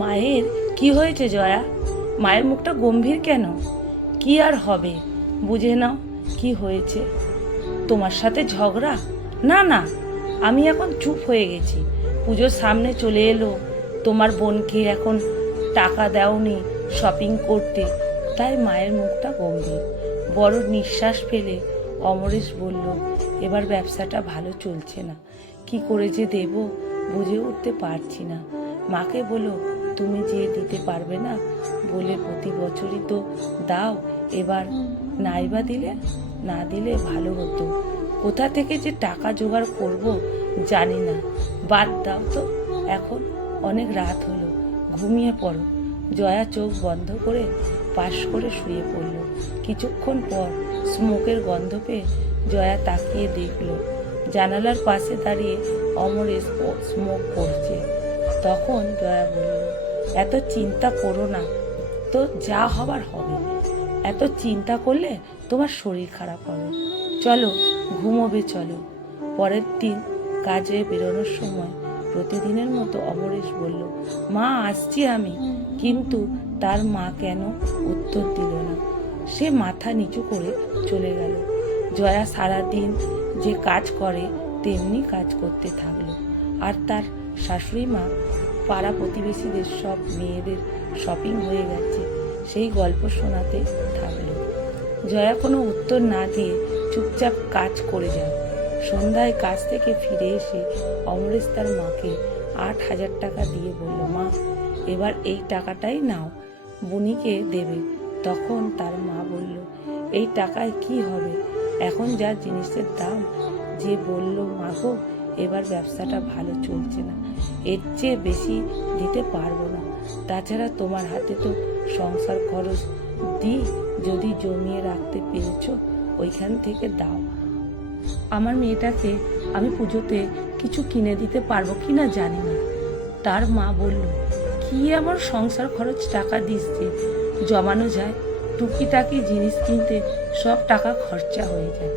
মায়ের কি হয়েছে জয়া? মায়ের মুখটা গম্ভীর কেন? কি আর হবে, বুঝে নাও কি হয়েছে। তোমার সাথে ঝগড়া? না না, আমি এখন চুপ হয়ে গেছি। পুজোর সামনে চলে এলো, তোমার বোনকে এখন টাকা দাওনি শপিং করতে, তাই মায়ের মুখটা গম্ভীর। বড় নিঃশ্বাস ফেলে অমরেশ বলল, এবার ব্যবসাটা ভালো চলছে না, কি করে যে দেব বুঝে উঠতে পারছি না। মাকে বলো তুমি যে দিতে পারবে না বলে প্রতি বছরই তো দাও, এবার নাইবা দিলে, না দিলে ভালো হতো। কোথা থেকে যে টাকা জোগাড় করব জানি না। বাদ দাও তো, এখন অনেক রাত হলো, ঘুমিয়ে পড়ো। জয়া চোখ বন্ধ করে পাশ করে শুয়ে পড়ল। কিছুক্ষণ পর স্মোকের গন্ধ পেয়ে জয়া তাকিয়ে দেখল জানালার পাশে দাঁড়িয়ে অমরেশ স্মোক করছে। তখন জয়া বলল, এত চিন্তা করো না তো, যা হবার হবে। এত চিন্তা করলে তোমার শরীর খারাপ হবে। চলো ঘুমোবে, চলো। পরের দিন কাজে বেরোনোর সময় প্রতিদিনের মতো অমরেশ বলল, মা আসছি আমি। কিন্তু তার মা কেন উত্তর দিল না। সে মাথা নিচু করে চলে গেল। জয়া সারাদিন যে কাজ করে তেমনি কাজ করতে থাকলো। আর তার শাশুড়ি মা পাড়া প্রতিবেশীদের সব মেয়েদের শপিং হয়ে গেছে সেই গল্প শোনাতে থাকলো। জয়া কোনো উত্তর না দিয়ে চুপচাপ কাজ করে যায়। সন্ধ্যায় কাজ থেকে ফিরে এসে অমরেশ তার মাকে 8,000 টাকা দিয়ে বলল, মা এবার এই টাকাটাই নাও, বুনিকে দেবে। তখন তার মা বলল, এই টাকায় কি হবে, এখন যা জিনিসের দাম। যে বলল, মা গো এবার ব্যবসাটা ভালো চলছে না, এর চেয়ে বেশি দিতে পারবো না। তাছাড়া তোমার হাতে তো সংসার খরচ দিই, যদি জমিয়ে রাখতে পেরেছ ওইখান থেকে দাও। আমার মেয়েটাকে আমি পুজোতে কিছু কিনে দিতে পারবো কিনা জানি না। তার মা বলল, কি এমন সংসার খরচ টাকা দিস যে জমানো যায়? টুকিটাকি জিনিস কিনতে সব টাকা খরচা হয়ে যায়।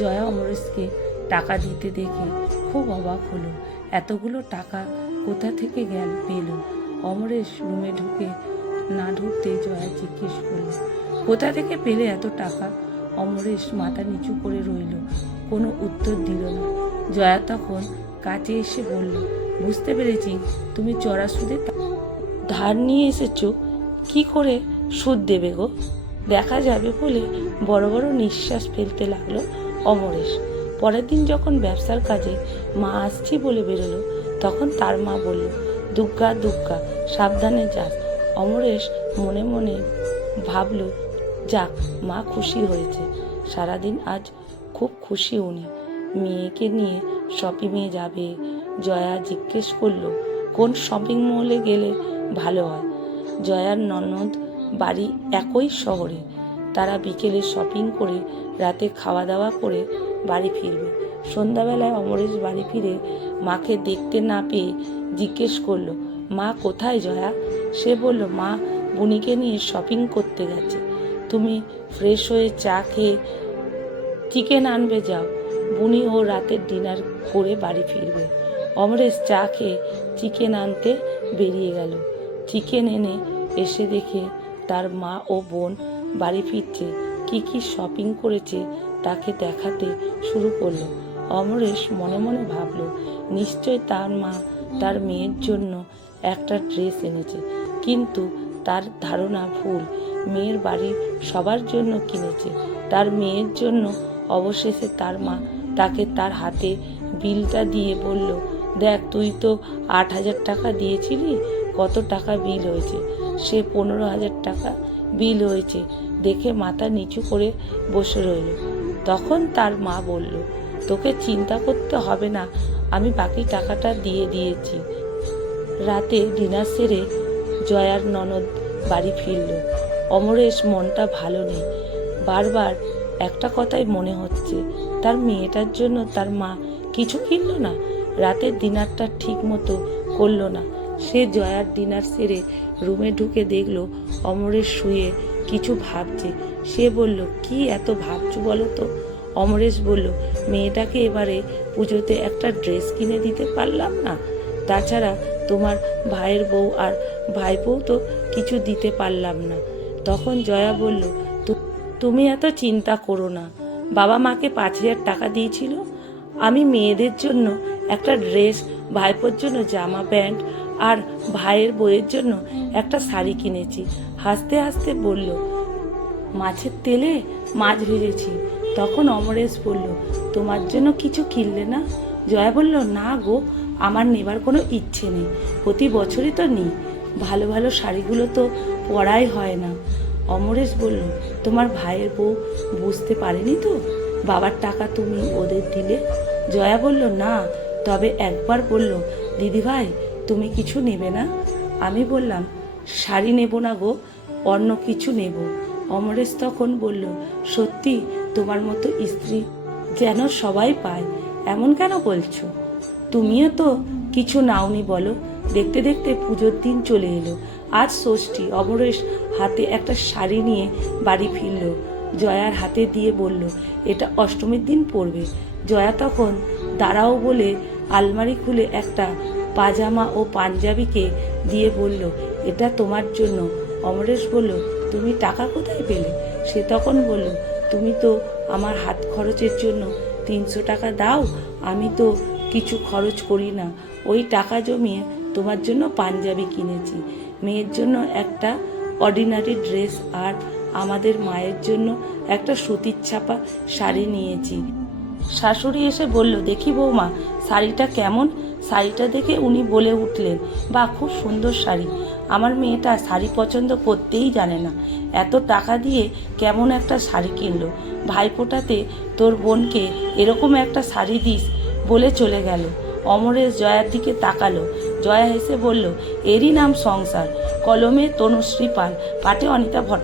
জয়া অমরেশকে টাকা দিতে দেখে খুব অবাক হলো। এতগুলো টাকা কোথা থেকে পেল? অমরেশ রুমে না ঢুকতে জয়া জিজ্ঞেস করল, কোথা থেকে পেলে এত টাকা? অমরেশ মাথা নিচু করে রইল, কোনো উত্তর দিল না। জয়া তখন কাছে এসে বলল, বুঝতে পেরেছি তুমি চড়া সুদে ধার নিয়ে এসেছো, কি করে সুদ দেবে গো? দেখা যাবে বলে বড় বড় নিঃশ্বাস ফেলতে লাগলো অমরেশ। পরের দিন যখন ব্যবসার কাজে মা আসছি বলে বেরোলো, তখন তার মা বলল, দুগ্গা দুগ্গা সাবধানে যাস। অমরেশ মনে মনে ভাবল, যাক মা খুশি হয়েছে, সারাদিন আজ খুব খুশি উনি, মেয়েকে নিয়ে শপিংয়ে যাবে। জয়া জিজ্ঞেস করলো, কোন শপিং মলে গেলে ভালো হয়? জয়ার ননদ বাড়ি একই শহরে, তারা বিকেলে শপিং করে রাতে খাওয়া দাওয়া করে বাড়ি ফিরবে। সন্ধ্যাবেলায় অমরেশ বাড়ি ফিরে মাকে দেখতে না পেয়ে জিজ্ঞেস করলো, মা কোথায় জয়া? সে বলল, মা বুনিকে নিয়ে শপিং করতে গেছে, তুমি ফ্রেশ হয়ে চা খেয়ে চিকেন আনবে যাও, বুনি ও রাতের ডিনার করে বাড়ি ফিরবে। অমরেশ চা খেয়ে চিকেন আনতে বেরিয়ে গেল। চিকেন এনে এসে দেখে তার মা ও বোন বাড়ি ফিরছে, কি কি শপিং করেছে তাকে দেখাতে শুরু করলো। অমরেশ মনে মনে ভাবল, নিশ্চয় তার মা তার মেয়ের জন্য একটা ড্রেস এনেছে, কিন্তু তার ধারণা ভুল, মেয়ের বাড়ির সবার জন্য কিনেছে, তার মেয়ের জন্য। অবশেষে তার মা তাকে তার হাতে বিলটা দিয়ে বলল, দেখ তুই তো 8,000 টাকা দিয়েছিলি, কত টাকা বিল হয়েছে? সে 15,000 টাকা বিল হয়েছে দেখে মাথা নিচু করে বসে রইল। তখন তার মা বলল, তোকে চিন্তা করতে হবে না, আমি বাকি টাকাটা দিয়ে দিয়েছি। রাতে ডিনার সেরে জয়ার ননদ বাড়ি ফিরল। অমরেশ মনটা ভালো নেই, বারবার একটা কথাই মনে হচ্ছে, তার মেয়েটার জন্য তার মা কিছু কিনল না, রাতের ডিনারটা ঠিক মতো করলো না। সে জয়ার ডিনার সেরে রুমে ঢুকে দেখলো অমরেশ শুয়ে কিছু ভাবছে। সে বলল, কি এত ভাবছো বলো তো? অমরেশ বলল, মেয়েটাকে এবারে পুজোতে একটা ড্রেস কিনে দিতে পারলাম না, তাছাড়া তোমার ভাইয়ের বউ আর ভাইপো তো কিছু দিতে পারলাম না। তখন জয়া বলল, তুমি এত চিন্তা করো না, বাবা মাকে 5,000 টাকা দিয়েছিল, আমি মেয়েদের জন্য একটা ড্রেস, ভাইপোর জন্য জামা প্যান্ট আর ভাইয়ের বউয়ের জন্য একটা শাড়ি কিনেছি। হাসতে হাসতে বলল, মাছের তেলে মাছ ভেজেছি। তখন অমরেশ বলল, তোমার জন্য কিছু কিনলে না? জয়া বলল, না গো, আমার নেবার কোনো ইচ্ছে নেই, প্রতি বছরই তো নিই, ভালো ভালো শাড়িগুলো তো পরাই হয় না। অমরেশ বলল, তোমার ভাইয়ের বউ বুঝতে পারেনি তো বাবার টাকা তুমি ওদের দিলে? জয়া বলল, না, তবে একবার বলল, দিদিভাই তুমি কিছু নেবে না? আমি বললাম, শাড়ি নেব না গো, অন্য কিছু নেব। অমরেশ তখন বলল, সত্যি তোমার মতো স্ত্রী যেন সবাই পায়, এমন কেন বলছো? তুমিও তো কিছু নাওনি বলো। দেখতে দেখতে পুজোর দিন চলে এলো। আজ ষষ্ঠী। অমরেশ হাতে একটা শাড়ি নিয়ে বাড়ি ফিরল, জয়ার হাতে দিয়ে বলল, এটা অষ্টমীর দিন পরবে। জয়া তখন দাঁড়াও বলে আলমারি খুলে একটা পাজামা ও পাঞ্জাবিকে দিয়ে বলল, এটা তোমার জন্য। অমরেশ বলল, তুমি টাকা কোথায় পেলে? সে তখন বলল, তুমি তো আমার হাত খরচের জন্য 300 টাকা দাও, আমি তো কিছু খরচ করি না, ওই টাকা জমিয়ে তোমার জন্য পাঞ্জাবি কিনেছি, মেয়ের জন্য একটা অর্ডিনারি ড্রেস আর আমাদের মায়ের জন্য একটা সুতির ছাপা শাড়ি নিয়েছি। শাশুড়ি এসে বলল, দেখি বৌমা, শাড়িটা কেমন? শাড়িটা দেখে উনি বলে উঠলেন, বা খুব সুন্দর শাড়ি। আমার মেয়েটা শাড়ি পছন্দ করতেই জানে না, এত টাকা দিয়ে কেমন একটা শাড়ি কিনলো। ভাইফোঁটাতে তোর বোনকে এরকম একটা শাড়ি দিস বলে চলে গেল। অমরেশ জয়ার দিকে তাকালো। জয়া হেসে বলল, এরই নাম সংসার। কলমে তনুশ্রী পাল, পাঠে অনিতা ভট্টাচার্য।